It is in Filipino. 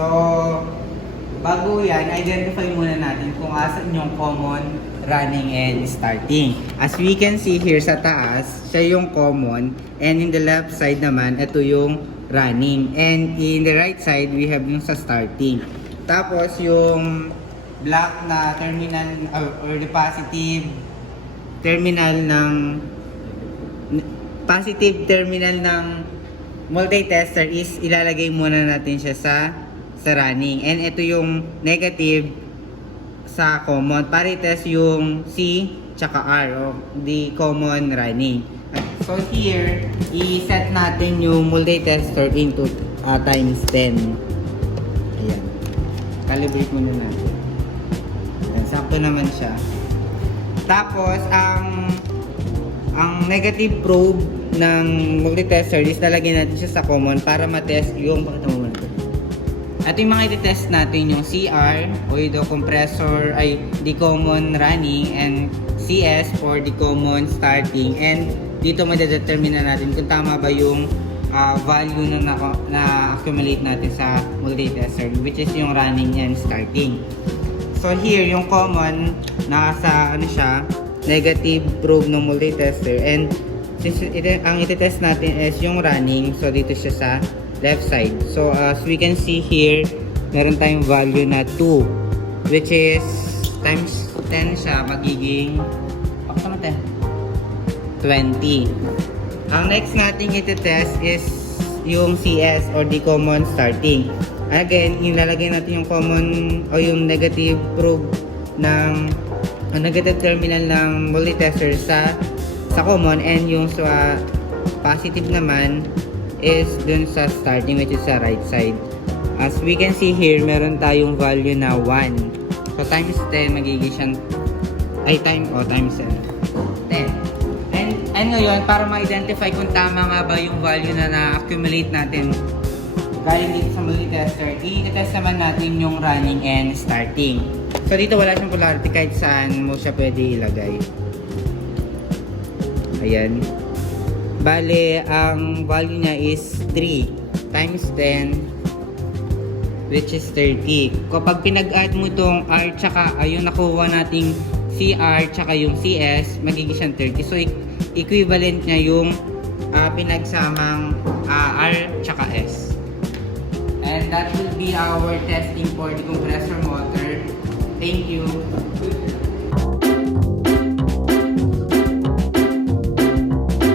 So, bago yan, identify muna natin kung asan yung common, running, and starting. As we can see here sa taas, siya yung common, and in the left side naman, ito yung running. And in the right side, we have yung sa starting. Tapos yung black na terminal or the positive terminal ng multitester is ilalagay muna natin siya sa running. And ito yung negative sa common para i-test yung C tsaka R o the common running. So here, i-set natin yung multitester into times 10. Ayan. Calibrate muna natin. Ayan, sakto naman siya. Tapos, ang negative probe ng multitester is lalagyan natin siya sa common para matest yung at yung mga i-test natin yung CR o yung compressor ay the common running and CS for the common starting, and dito madedetermine na natin kung tama ba yung value na accumulate natin sa multitester, which is yung running and starting. So here yung common nasa siya, negative probe ng multitester, and since ang iti-test natin is yung running, so dito siya sa left side. So as we can see here, meron tayong value na 2, which is times 10 siya, magiging 20. Ang next nating iti-test is yung CS or the common starting. Again, ilalagay natin yung common o yung negative probe ng negative terminal ng multitester sa common, and yung sa positive naman is dun sa starting, which is sa right side. As we can see here, meron tayong value na 1. So times 10 magiging siyang times 10. And ngayon, para ma-identify kung tama nga ba yung value na na-accumulate natin galing dito sa multitester, i-test naman natin yung running and starting. So dito wala siyang polarity, kahit saan mo siya pwede ilagay. Ayan. Bale, ang value niya is 3 times 10, which is 30. Kapag pinag-add mo itong R tsaka yung nakuha nating CR tsaka yung CS, magiging siyang 30. So, equivalent niya yung pinagsamang R tsaka S. And that will be our testing for the compressor motor. Thank you.